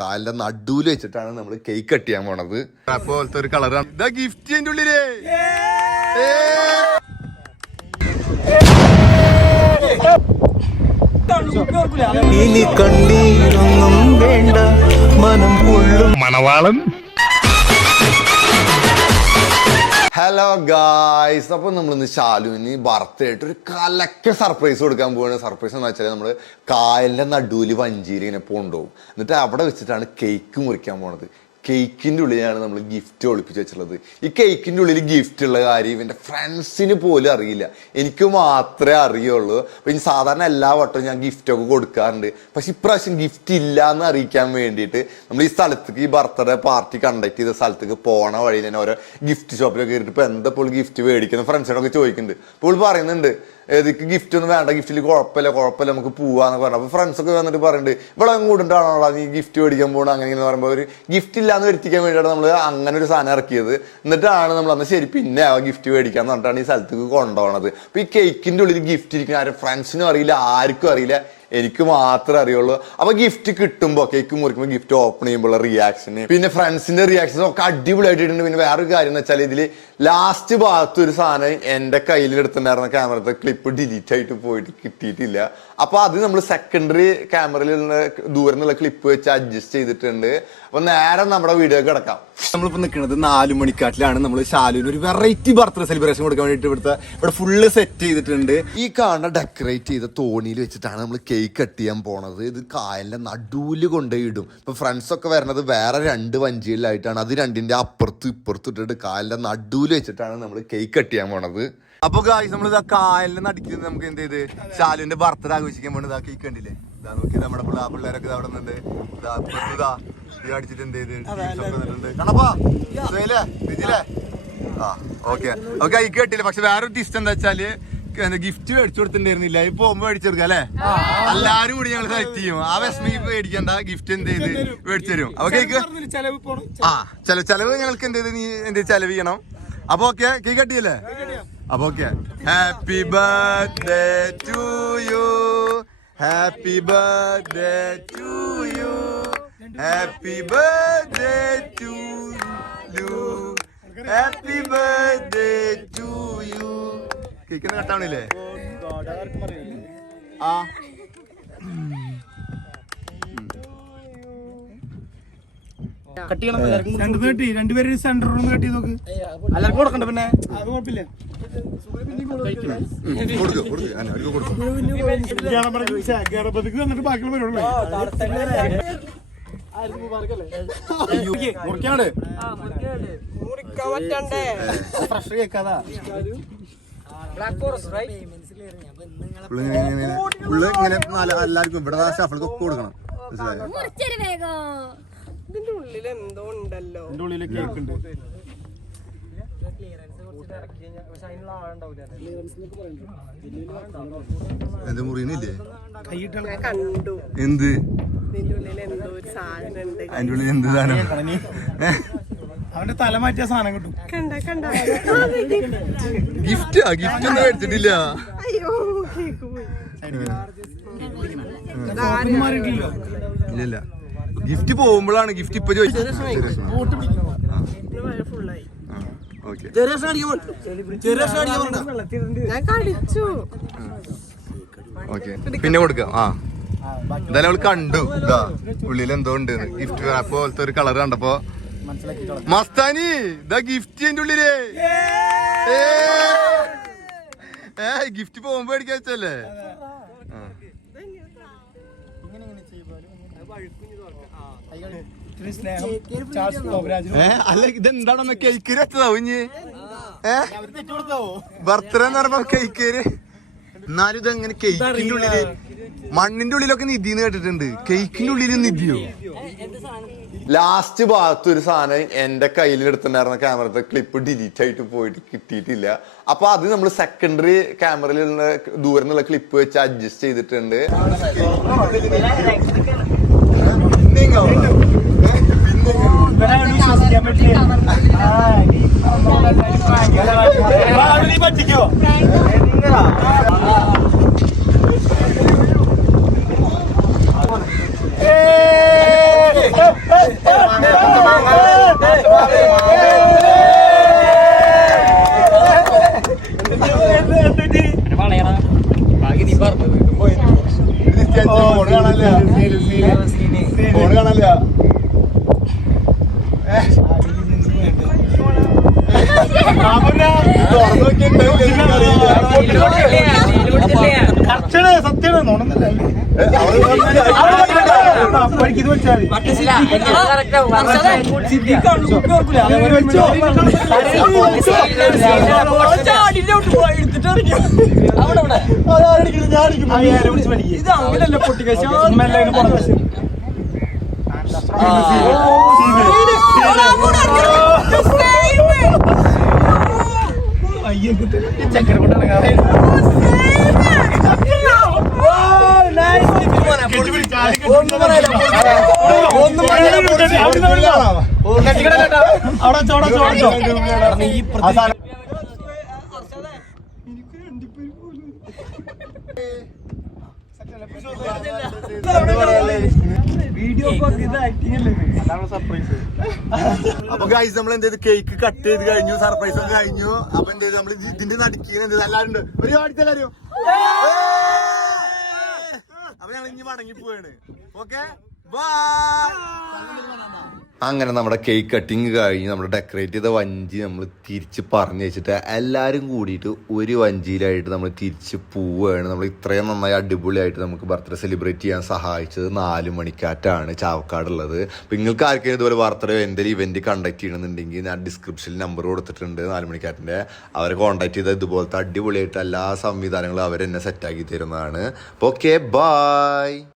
കാലിന്റെ നടുവിൽ വെച്ചിട്ടാണ് നമ്മൾ കേക്ക് കട്ട് ചെയ്യാൻ പോണത്. പോലത്തെ ഒരു കളറാണ് ഗിഫ്റ്റ് അതിന്റെ ഉള്ളില്. ഇനി കണ്ണീരൊന്നും വേണ്ട മനം കൊള്ളും മണവാളൻ. ഹലോ ഗായ്സ്, അപ്പോൾ നമ്മളിന്ന് ശാലുവിന് ബർത്ത്ഡേ ആയിട്ട് ഒരു കലക്ക സർപ്രൈസ് കൊടുക്കാൻ പോവാണ്. സർപ്രൈസ് എന്ന് വെച്ചാൽ നമ്മൾ കായലിന്റെ നടുവിൽ വഞ്ചിയിൽ ഇങ്ങനെ കൊണ്ടുപോകും. എന്നിട്ട് അവിടെ വെച്ചിട്ടാണ് കേക്ക് മുറിക്കാൻ പോണത്. കേക്കിൻ്റെ ഉള്ളിലാണ് നമ്മൾ ഗിഫ്റ്റ് ഒളിപ്പിച്ച് വെച്ചിട്ടുള്ളത്. ഈ കേക്കിൻ്റെ ഉള്ളിൽ ഗിഫ്റ്റ് ഉള്ള കാര്യം ഇവൻ്റെ ഫ്രണ്ട്സിന് പോലും അറിയില്ല, എനിക്ക് മാത്രമേ അറിയുള്ളൂ. അപ്പം ഇനി സാധാരണ എല്ലാ വട്ടവും ഞാൻ ഗിഫ്റ്റൊക്കെ കൊടുക്കാറുണ്ട്. പക്ഷെ ഇപ്രാവശ്യം ഗിഫ്റ്റ് ഇല്ല എന്ന് അറിയിക്കാൻ വേണ്ടിയിട്ട് നമ്മൾ ഈ സ്ഥലത്തേക്ക്, ഈ ബർത്ത്ഡേ പാർട്ടി കണ്ടക്ട് ചെയ്ത സ്ഥലത്തേക്ക് പോണ വഴി തന്നെ ഓരോ ഗിഫ്റ്റ് ഷോപ്പിലൊക്കെ കയറിയിട്ട് ഇപ്പോൾ എന്താ ഇപ്പോൾ ഗിഫ്റ്റ് മേടിക്കുന്നത് ഫ്രണ്ട്സിനൊക്കെ ചോദിക്കുന്നുണ്ട്. അപ്പോൾ പറയുന്നുണ്ട് ഏതൊക്കെ ഗിഫ്റ്റ് ഒന്നും വേണ്ട, ഗിഫ്റ്റിൽ കുഴപ്പമില്ല നമുക്ക് പോവാന്നൊക്കെ പറഞ്ഞു. അപ്പോൾ ഫ്രണ്ട്സൊക്കെ വന്നിട്ട് പറയുന്നുണ്ട് ഇവിടെ കൂടിട്ടാണോ നീ ഗിഫ്റ്റ് മേടിക്കാൻ പോകണം അങ്ങനെ എന്ന് പറയുമ്പോൾ ഒരു ഗിഫ്റ്റ് ഇല്ലാന്ന് വരുത്തിക്കാൻ വേണ്ടിയിട്ടാണ് നമ്മൾ അങ്ങനെ ഒരു സാധനം ഇറക്കിയത്. എന്നിട്ടാണ് നമ്മൾ അന്ന് ശരി പിന്നെ ആ ഗിഫ്റ്റ് മേടിക്കാന്ന് പറഞ്ഞിട്ടാണ് ഈ സ്ഥലത്തേക്ക് കൊണ്ടുപോകണത്. അപ്പോൾ ഈ കേക്കിൻ്റെ ഉള്ളിൽ ഗിഫ്റ്റ് ഇരിക്കുന്ന ആരും ഫ്രണ്ട്സിനും അറിയില്ല, ആർക്കും അറിയില്ല, എനിക്ക് മാത്രമേ അറിയുള്ളൂ. അപ്പൊ ഗിഫ്റ്റ് കിട്ടുമ്പോൾ, കേക്ക് മുറിക്കുമ്പോൾ ഗിഫ്റ്റ് ഓപ്പൺ ചെയ്യുമ്പോൾ റിയാക്ഷന്, പിന്നെ ഫ്രണ്ട്സിന്റെ റിയാക്ഷൻ ഒക്കെ അടിപൊളിയായിട്ടുണ്ട്. പിന്നെ വേറൊരു കാര്യം എന്ന് വെച്ചാൽ ഇതില് ലാസ്റ്റ് ഭാഗത്ത് ഒരു സാധനം എന്റെ കയ്യിൽ എടുത്തിട്ടുണ്ടായിരുന്ന ക്യാമറത്തെ ക്ലിപ്പ് ഡിലീറ്റ് ആയിട്ട് പോയിട്ട് കിട്ടിയിട്ടില്ല. അപ്പൊ അത് നമ്മൾ സെക്കൻഡറി ക്യാമറയിൽ ദൂരെ നിന്നുള്ള ക്ലിപ്പ് വെച്ച് അഡ്ജസ്റ്റ് ചെയ്തിട്ടുണ്ട്. അപ്പൊ നേരെ നമ്മുടെ വീഡിയോ കിടക്കാം. നമ്മളിപ്പോ നിൽക്കുന്നത് 4 മണിക്കാട്ടിലാണ്. നമ്മൾ ശാലുവിന് ഒരു വെറൈറ്റി ബർത്ത്ഡേ സെലിബ്രേഷൻ കൊടുക്കാൻ വേണ്ടിട്ട് ഇവിടെ ഫുള്ള് സെറ്റ് ചെയ്തിട്ടുണ്ട്. ഈ കാണുന്ന ഡെക്കറേറ്റ് ചെയ്ത തോണിയിൽ വെച്ചിട്ടാണ് നമ്മൾ കേക്ക് കട്ട് ചെയ്യാൻ പോണത്. ഇത് കായലിന്റെ നടുവില് കൊണ്ടുപോയിടും. ഇപ്പൊ ഫ്രണ്ട്സ് ഒക്കെ വരുന്നത് വേറെ 2 വഞ്ചികളിലായിട്ടാണ്. അത് രണ്ടിന്റെ അപ്പുറത്തും ഇപ്പുറത്തും ഇട്ടിട്ട് കായലിന്റെ നടുവിൽ വെച്ചിട്ടാണ് നമ്മൾ കേക്ക് കട്ട് ചെയ്യാൻ പോണത്. അപ്പൊ ഗായ്സ്, നമ്മൾ കായലിന്റെ നടുക്കിൽ നമുക്ക് എന്ത് ചെയ്ത് ശാലുവിന്റെ ബർത്ത്ഡേ ആഘോഷിക്കാൻ പോണത്. ആ കേക്ക് കണ്ടില്ലേ, ഇതാ നോക്കി നമ്മുടെ പിള്ളേരൊക്കെ അവിടെ നിന്നുണ്ട്. അടിച്ചിട്ട് എന്ത് ചെയ്ത് കേക്ക് കെട്ടില്ല. പക്ഷെ വേറൊരു ടിസ്റ്റ് എന്താ വെച്ചാല് ഗിഫ്റ്റ് മേടിച്ചു കൊടുത്തിട്ടുണ്ടായിരുന്നില്ല. ഇപ്പൊ പോകുമ്പോ മേടിച്ചെടുക്കാം അല്ലെ, എല്ലാരും കൂടി ഞങ്ങൾ സെലക്ട് ചെയ്യും. ആ വിഷമി മേടിക്കണ്ട, ഗിഫ്റ്റ് എന്ത് ചെയ്ത് മേടിച്ചു തരും. അപ്പൊ കേക്ക് ചെലവ് ഞങ്ങൾക്ക് എന്ത് ചെയ്ത് നീ എന്ത് ചെലവ് ചെയ്യണം. അപ്പൊ ഓക്കെ, കേക്ക് കട്ടിയല്ലേ? അപ്പൊ okay, happy birthday to you, happy birthday to you, happy birthday to you, happy birthday to you. Cake കട്ടാവണില്ലേ? ആ രണ്ടുപേരും സെന്റർ റൂം കട്ട് ചെയ്ത് നോക്ക്. എല്ലാവർക്കും കൊടുക്കണ്ട, പിന്നെ അത് കുഴപ്പമില്ല. ഗണപതിക്ക് വന്നിട്ട് ബാക്കിയുള്ള പരിപാടി മുറിക്കാണ്ട് ഫ്രഷ് കേക്കാതാ. എല്ലാവർക്കും ഇവിടെ ഷഫിൾക്ക് ഒക്കെ കൊടുക്കണം. ഇതിന്റെ ഉള്ളിൽ എന്തോ ഉണ്ടല്ലോ. ഇതിന്റെ ഉള്ളില് കേക്ക് ഉണ്ട്. എന്ത് മുറിയുന്നില്ലേ? കണ്ടു എന്ത് ഇതിന്റെ ഉള്ളിൽ എന്തോ ഒരു സാധനം ഉണ്ട്. അതിന്റെ ഉള്ളിൽ എന്ത് സാധനം? അവന്റെ തല മാറ്റിയ സാധനം കിട്ടും. കണ്ട ഗിഫ്റ്റ് ഒന്നും മേടിച്ചിട്ടില്ല. അയ്യോ, കേക്ക് പോയി. ഇല്ല, ഗിഫ്റ്റ് പോകുമ്പോഴാണ് ഗിഫ്റ്റ് ഇപ്പൊ ചോദിച്ചത്. ഫുള്ളായി. പിന്നെ കൊടുക്കാം. ആ എന്തായാലും അവള് കണ്ടു ഇതാ ഉള്ളിൽ എന്തോ ഉണ്ട് ഗിഫ്റ്റ് റാപ്പ് പോലത്തെ ഒരു കളർ കണ്ടപ്പോ മസ്താനി ഇതാ ഗിഫ്റ്റ് എന്റെ ഉള്ളില്. ഗിഫ്റ്റ് പോകുമ്പോ മേടിക്കാൻ വെച്ചല്ലേ? അല്ല, ഇതെന്താണെന്ന് കേക്കര് വെച്ചതാവും ഇഞ്ഞ് ബർത്ത്ഡേ എന്ന് പറയുമ്പോ കേക്കര്. എന്നാലും ഇതെങ്ങനെ കേക്കിന്റെ ഉള്ളില്, മണ്ണിന്റെ ഉള്ളിലൊക്കെ നിധിന്ന് കേട്ടിട്ടുണ്ട്, കേക്കിന്റെ ഉള്ളില് നിധിയോ? ലാസ്റ്റ് ഭാഗത്ത് ഒരു സാധനം എന്റെ കയ്യിൽ എടുത്തിട്ടുണ്ടായിരുന്ന ക്യാമറത്തെ ക്ലിപ്പ് ഡിലീറ്റ് ആയിട്ട് പോയിട്ട് കിട്ടിയിട്ടില്ല. അപ്പൊ അത് നമ്മൾ സെക്കൻഡറി ക്യാമറയിൽ ദൂരെ നിന്നുള്ള ക്ലിപ്പ് വെച്ച് അഡ്ജസ്റ്റ് ചെയ്തിട്ടുണ്ട്. പറ്റിക്കോ സത്യാണ് നോണെന്നല്ലേ ഇത് വെച്ചാൽ ചക്കര കൊണ്ടാണ് അപ്പൊ ഗൈസ് നമ്മൾ എന്ത് ചെയ്ത് കേക്ക് കട്ട് ചെയ്ത് കഴിഞ്ഞു, സർപ്രൈസ് ഒക്കെ കഴിഞ്ഞു. അപ്പൊ എന്ത് ചെയ്ത് നമ്മൾ ഇതിന്റെ നടുക്കി എല്ലാരും ഉണ്ട് ഒരു കാണിച്ചെല്ലാരും. അപ്പൊ ഞങ്ങൾ ഇനി മടങ്ങി പോവാണ്. Okay bye. അങ്ങനെ നമ്മുടെ കേക്ക് കട്ടിങ് കഴിഞ്ഞ് നമ്മുടെ ഡെക്കറേറ്റ് ചെയ്ത വഞ്ചി നമ്മൾ തിരിച്ച് പറഞ്ഞു വെച്ചിട്ട് എല്ലാവരും കൂടിയിട്ട് ഒരു വഞ്ചിയിലായിട്ട് നമ്മൾ തിരിച്ച് പോവുകയാണ്. നമ്മൾ ഇത്രയും നന്നായി അടിപൊളിയായിട്ട് നമുക്ക് ബർത്ത്ഡേ സെലിബ്രേറ്റ് ചെയ്യാൻ സഹായിച്ചത് 4 മണിക്കാറ്റാണ് ചാവക്കാടുള്ളത്. അപ്പോൾ നിങ്ങൾക്ക് ആർക്കെങ്കിലും ഇതുപോലെ ബർത്ത്ഡേ എന്തെങ്കിലും ഇവൻറ്റ് കണ്ടക്ട് ചെയ്യണമെന്നുണ്ടെങ്കിൽ ഞാൻ ഡിസ്ക്രിപ്ഷനിൽ നമ്പർ കൊടുത്തിട്ടുണ്ട് 4 മണിക്കാറ്റിൻ്റെ. അവരെ കോൺടാക്ട് ചെയ്താൽ ഇതുപോലത്തെ അടിപൊളിയായിട്ട് എല്ലാ സംവിധാനങ്ങളും അവരെന്നെ സെറ്റാക്കി തരുന്നതാണ്. അപ്പോൾ ഓക്കെ ബൈ.